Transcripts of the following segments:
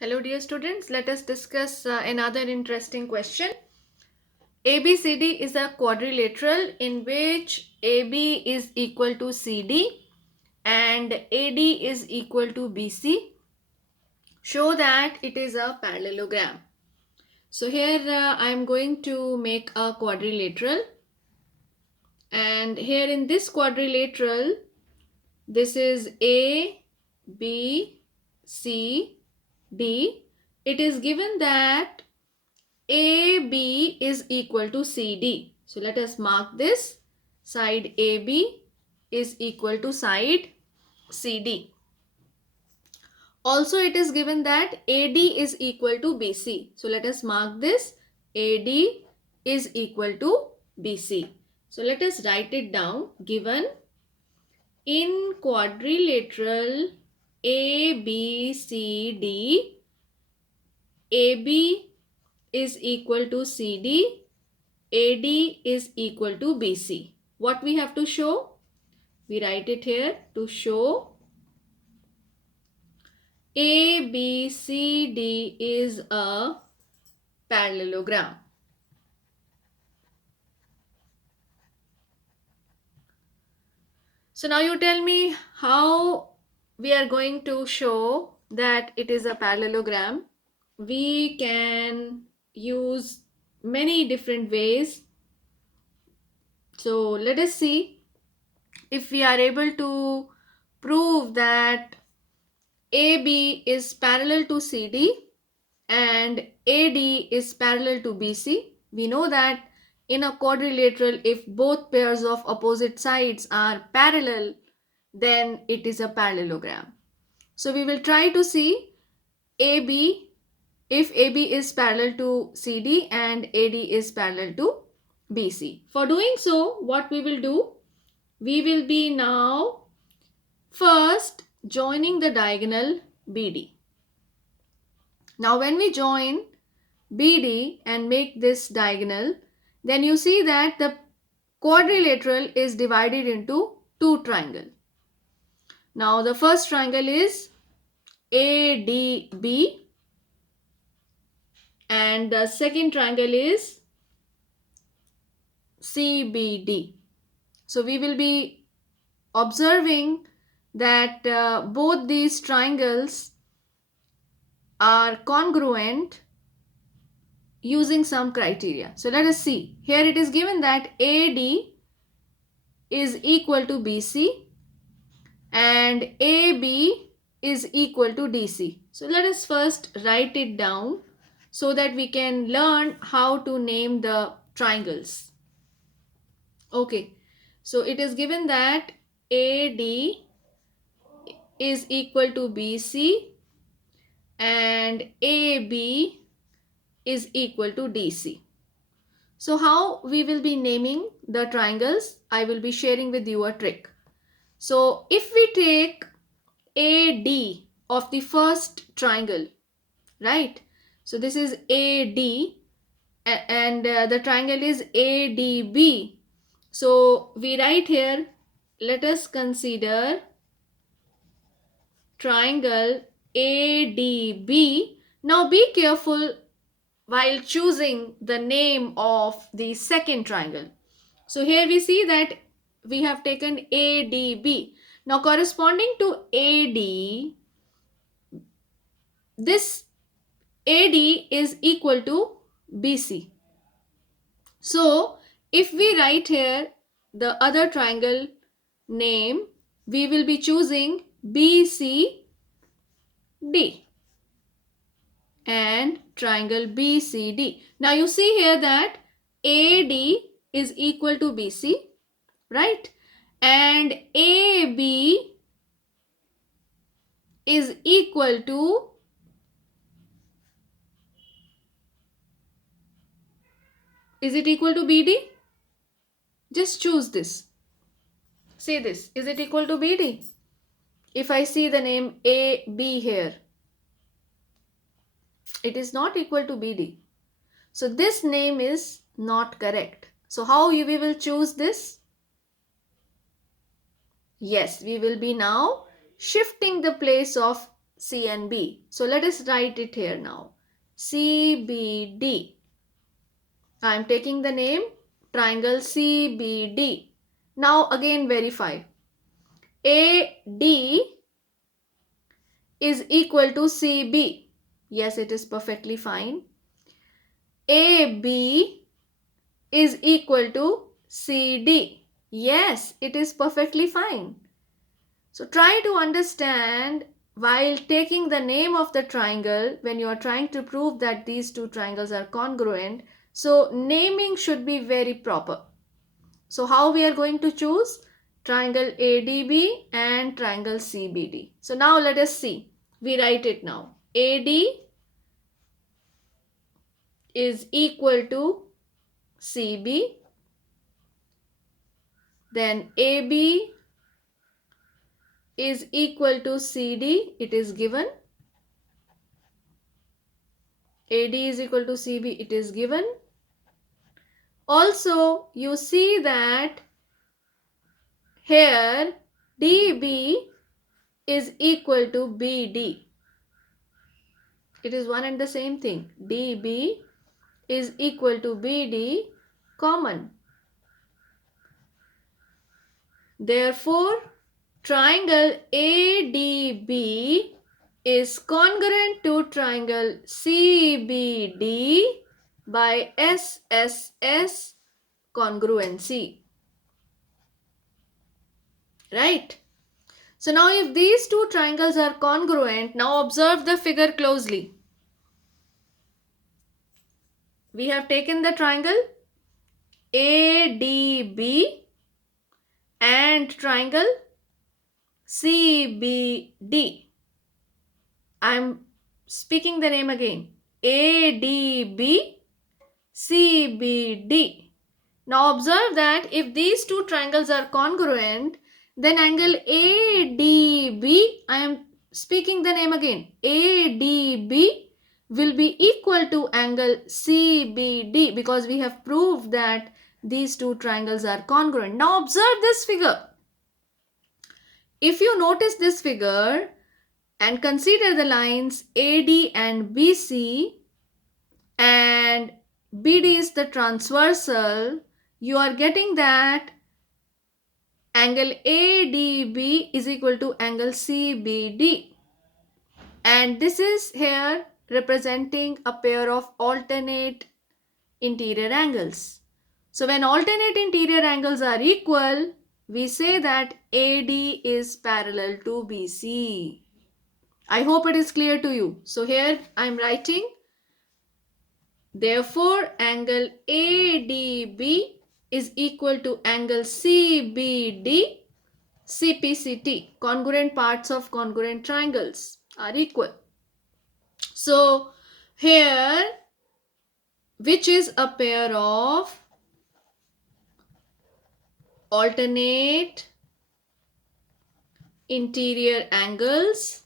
Hello dear students, let us discuss another interesting question. ABCD is a quadrilateral in which AB is equal to CD and AD is equal to BC. Show that it is a parallelogram. So here I am going to make a quadrilateral, and here in this quadrilateral this is A, B, C, D. It is given that AB is equal to CD. So let us mark this. Side AB is equal to side CD. Also it is given that AD is equal to BC. So let us mark this. AD is equal to BC. So let us write it down. Given in quadrilateral ABCD, AB is equal to CD, AD is equal to BC. What we have to show? We write it here to show ABCD is a parallelogram. So now you tell me how we are going to show that it is a parallelogram. We can use many different ways. So let us see if we are able to prove that AB is parallel to CD and AD is parallel to BC. We know that in a quadrilateral, if both pairs of opposite sides are parallel, then it is a parallelogram. So we will try to see AB, if AB is parallel to CD and AD is parallel to BC. For doing so, what we will do? We will be now first joining the diagonal BD. Now when we join BD and make this diagonal, then you see that the quadrilateral is divided into two triangles. Now the first triangle is ADB and the second triangle is CBD. So we will be observing that both these triangles are congruent using some criteria. So let us see. Here it is given that AD is equal to BC and AB is equal to DC. So let us first write it down so that we can learn how to name the triangles. Okay, so it is given that AD is equal to BC and AB is equal to DC. So how we will be naming the triangles? I will be sharing with you a trick. So if we take AD of the first triangle, right? So this is AD and the triangle is ADB. So we write here, let us consider triangle ADB. Now be careful while choosing the name of the second triangle. So here we see that we have taken ADB. Now corresponding to AD, this AD is equal to BC. So if we write here the other triangle name, we will be choosing BCD and triangle BCD. Now you see here that AD is equal to BC, right? And AB is equal to BD? Just choose this. Say this. Is it equal to BD? If I see the name AB here, it is not equal to BD. So this name is not correct. So how we will choose this? Yes, we will be now shifting the place of C and B. So let us write it here now. CBD. I am taking the name triangle CBD. Now again verify. AD is equal to CB. Yes, it is perfectly fine. AB is equal to CD. Yes, it is perfectly fine. So try to understand while taking the name of the triangle when you are trying to prove that these two triangles are congruent. So naming should be very proper. So how we are going to choose? Triangle ADB and triangle CBD. So now let us see. We write it now. AD is equal to CB. Then AB is equal to CD. It is given. AD is equal to CB. It is given. Also, you see that here DB is equal to BD. It is one and the same thing. DB is equal to BD common. Therefore, triangle ADB is congruent to triangle CBD by SSS congruency. Right? So now if these two triangles are congruent, now observe the figure closely. We have taken the triangle ADB and triangle CBD. I am speaking the name again. ADB, CBD. Now observe that if these two triangles are congruent, then angle ADB, I am speaking the name again, ADB will be equal to angle CBD because we have proved that these two triangles are congruent. Now observe this figure. If you notice this figure and consider the lines AD and BC and BD is the transversal, you are getting that angle ADB is equal to angle CBD. And this is here representing a pair of alternate interior angles. So when alternate interior angles are equal, we say that AD is parallel to BC. I hope it is clear to you. So here I am writing, therefore angle ADB is equal to angle CBD, CPCT, congruent parts of congruent triangles are equal. So here, which is a pair of alternate interior angles.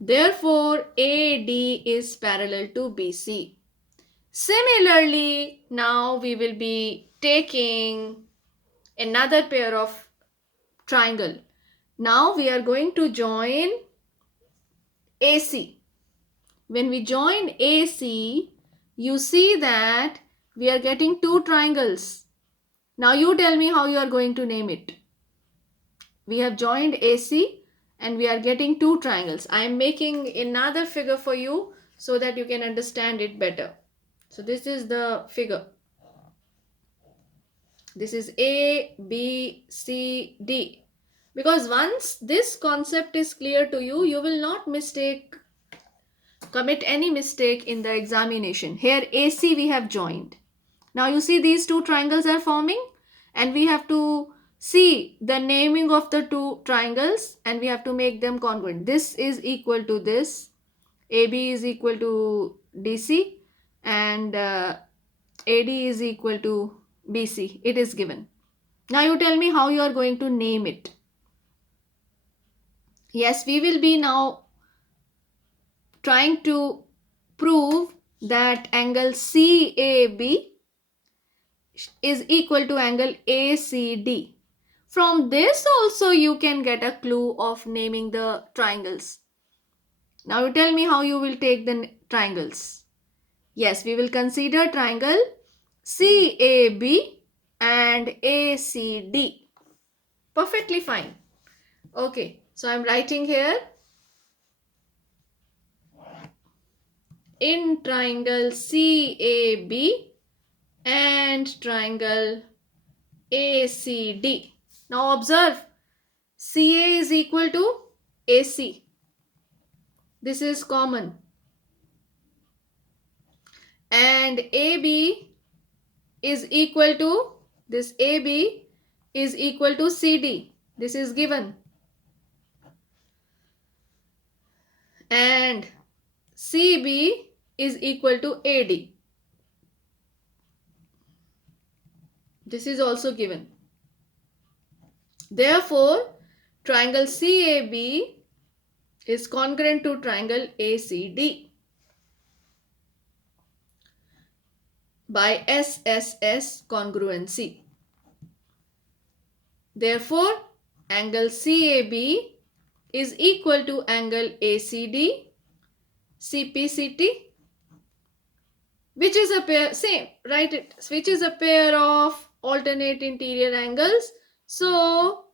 Therefore, AD is parallel to BC. Similarly, now we will be taking another pair of triangle. Now we are going to join AC. When we join AC, you see that we are getting two triangles. Now you tell me how you are going to name it. We have joined AC and we are getting two triangles. I am making another figure for you so that you can understand it better. So this is the figure. This is A, B, C, D. Because once this concept is clear to you, you will not commit any mistake in the examination. Here AC we have joined. Now you see these two triangles are forming and we have to see the naming of the two triangles and we have to make them congruent. This is equal to this. AB is equal to DC and AD is equal to BC. It is given. Now you tell me how you are going to name it. Yes, we will be now trying to prove that angle CAB is equal to angle ACD. From this also you can get a clue of naming the triangles. Now you tell me how you will take the triangles. Yes, we will consider triangle CAB and ACD. Perfectly fine. Okay, so I'm writing here in triangle CAB and triangle ACD. Now observe, CA is equal to AC. This is common. And AB is equal to, this AB is equal to CD. This is given. And CB is equal to AD. This is also given. Therefore, triangle CAB is congruent to triangle ACD by SSS congruency. Therefore, angle CAB is equal to angle ACD, CPCT, which is a pair, same, write it, which is a pair of alternate interior angles. So,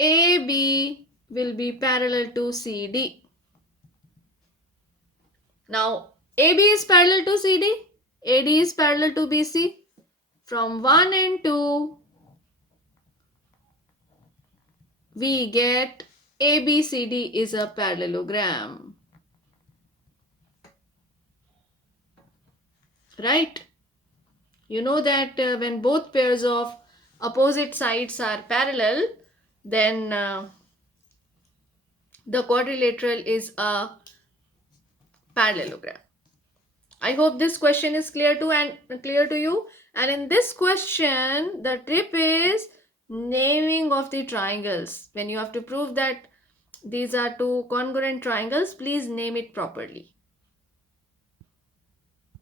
AB will be parallel to CD. Now, AB is parallel to CD, AD is parallel to BC. From 1 and 2, we get ABCD is a parallelogram. Right? You know that when both pairs of opposite sides are parallel, then the quadrilateral is a parallelogram. I hope this question is clear to you. And in this question, the tip is naming of the triangles. When you have to prove that these are two congruent triangles, please name it properly.